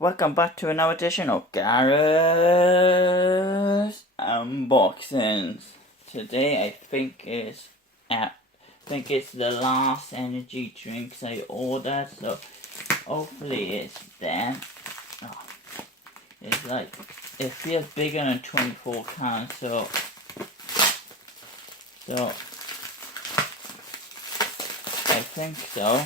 Welcome back to another edition of Gareth's Unboxings. Today I think it's the last energy drinks I ordered, so hopefully it's there. Oh, it feels bigger than 24 cans, so I think so.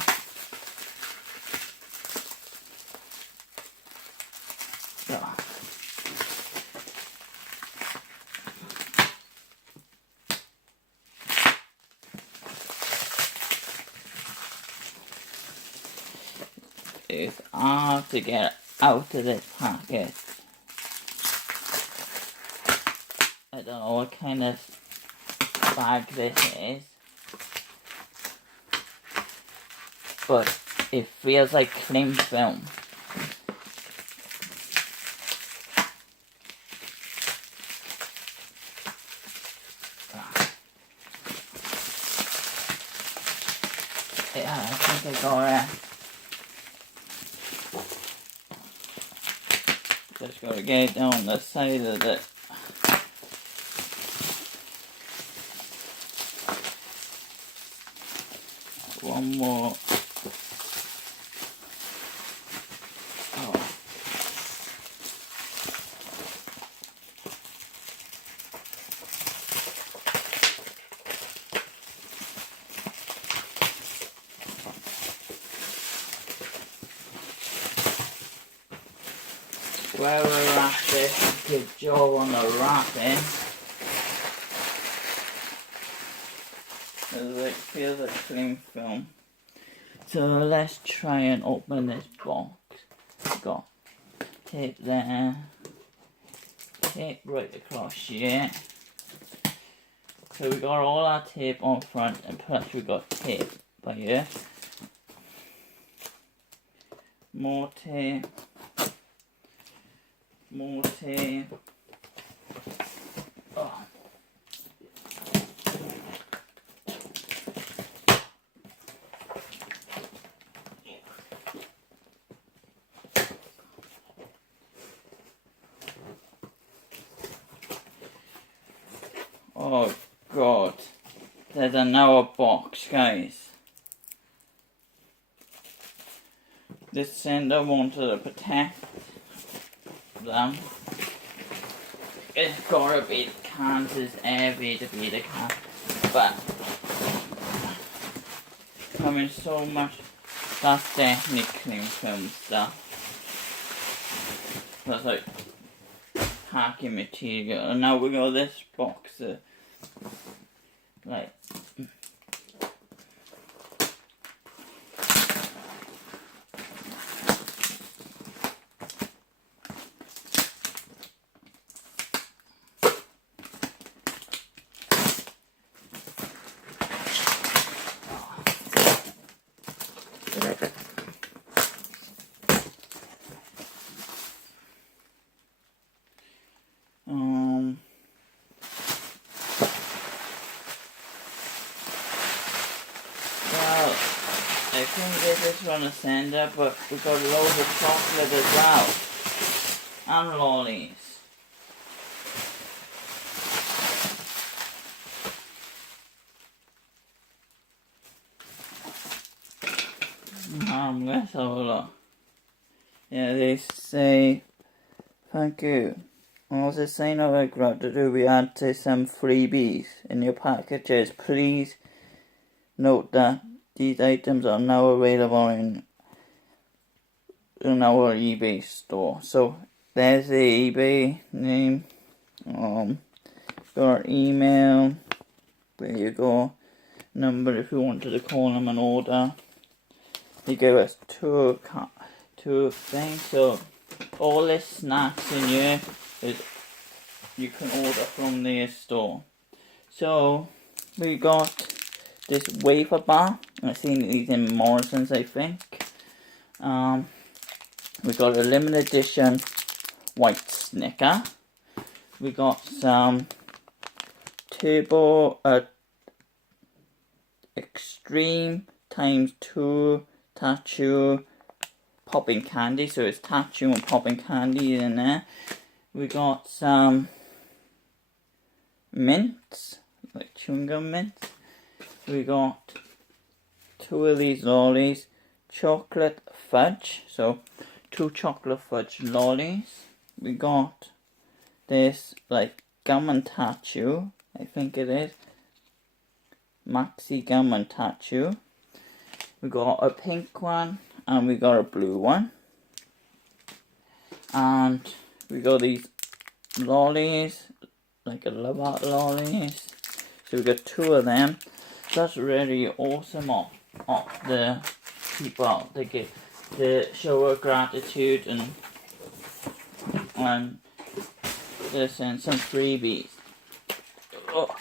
It's hard to get out of this packet. I don't know what kind of bag this is, but it feels like cling film. Yeah, I think I got it. Just gotta get it down the side of it. One more. Oh. Whoever wrapped this, good job on the wrapping. It feels like cling film. So let's try and open this box. Got tape there, tape right across here. So we got all our tape on front, and plus we got tape by here. More tape. More tape. Oh. Oh God, there's another box, guys. This sender wanted to protect them. It's gotta be the cans, is heavy to be the can, but coming so much, that's definitely cling film stuff. That's like packing material, and now we got this box like well, I think this is from the sender, but we got loads of chocolate as well, and lollies. Let's have a look. Yeah, they say, thank you. As a sign of our gratitude, we add to some freebies in your packages. Please note that these items are now available in our eBay store. So there's the eBay name, your email, there you go, number if you wanted to call them and order. They give us two things, so all this snacks in here is you can order from their store. So we got this wafer bar. I've seen these in Morrison's, I think. We got a limited edition white Snicker. We got some Turbo Extreme ×2 Tattoo popping candy, so it's tattoo and popping candy in there. We got some mints, like chewing gum mints. We got 2 of these lollies, chocolate fudge, so 2 chocolate fudge lollies. We got this like gum and tattoo, I think it is, maxi gum and tattoo. We got a pink one and we got a blue one, and we got these lollies, like a Love Art lollies. So we got 2 of them. That's really awesome of the people. They give to show our gratitude and they send some freebies. Oh.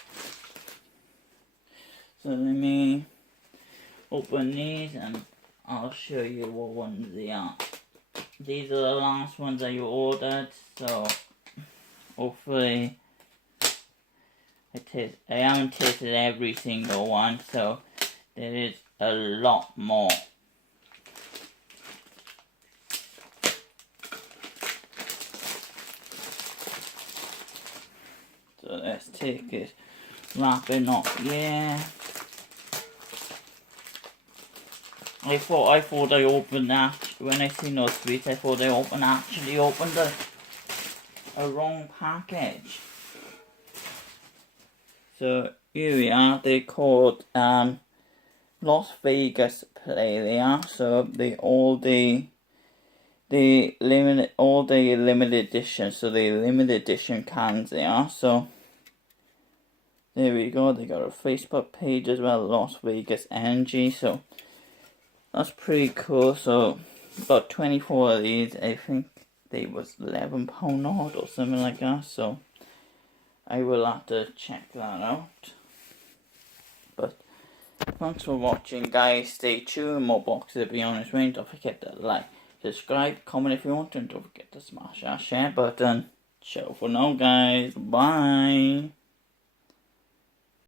So let me open these and I'll show you what ones they are. These are the last ones that you ordered, so hopefully I haven't tasted every single one, so there is a lot more. So let's take it, wrap it up, yeah. I thought I opened that, when I seen those sweets, I thought I actually opened a wrong package. So here we are, they're called Las Vegas Play, they are, so limited edition, so the limited edition cans they are, so there we go. They got a Facebook page as well, Las Vegas Energy, so that's pretty cool. So about 24 of these, I think they was £11 odd or something like that, so I will have to check that out. But thanks for watching, guys. Stay tuned, more boxes will be on its way. Don't forget to like, subscribe, comment if you want to, and don't forget to smash that share button. Ciao for now, guys. Bye.